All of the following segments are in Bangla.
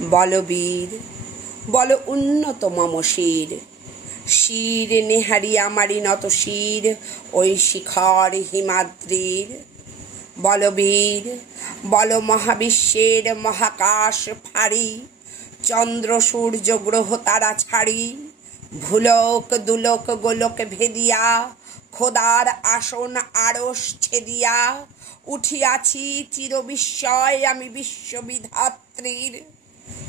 বলবীর বল উন্নত মম শির, শির নেহারি আমারি নত শির ওই শিখর হিমাদ্রির। বলবীর বল মহাবিশ্বের মহাকাশ ফাড়ি, চন্দ্র সূর্য গ্রহ তারা ছাড়ি, ভুলোক দুলোক গোলোক ভেদিয়া, খোদার আসন আড়স ছেদিয়া, উঠিয়াছি চির বিস্ময় আমি বিশ্ববিধাত্রীর।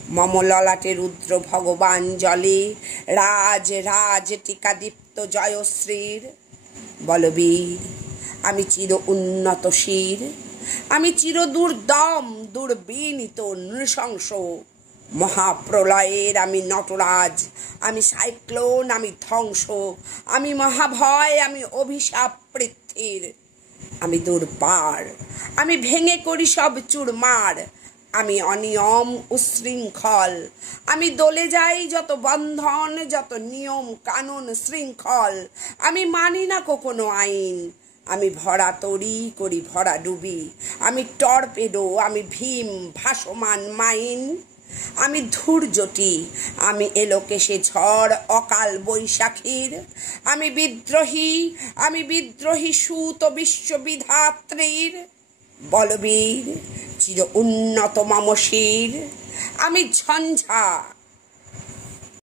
মম ললাটে রুদ্র ভগবান জলে, রাজ রাজ টিকাদীপ্ত জয়শ্রীর। বলবীর আমি চির উন্নত শির, আমি চির দুর্দম দুর্বিনীত নৃশংস, মহাপ্রলয়ের আমি নটরাজ, আমি সাইক্লোন, আমি ধ্বংস, আমি মহাভয়, আমি অভিশাপ পৃথ্বীর। আমি দুর্বার, আমি ভেঙে করি সব চুরমার, আমি অনিয়ম উশৃঙ্খল, আমি দলে যাই যত বন্ধন, যত নিয়ম কানুন শৃঙ্খল, আমি মানি না কোনো আইন, আমি ভরা তরি করি ভরা ডুবি, আমি টর্পেডো, আমি ভীম ভাসমান মাইন। আমি ধূর্যটি, আমি এলোকেশে ঝড় অকাল বৈশাখীর। আমি বিদ্রোহী সুত বিশ্ববিধাত্রীর। বলবীর চির উন্নত মম শির, আমি ঝঞ্ঝা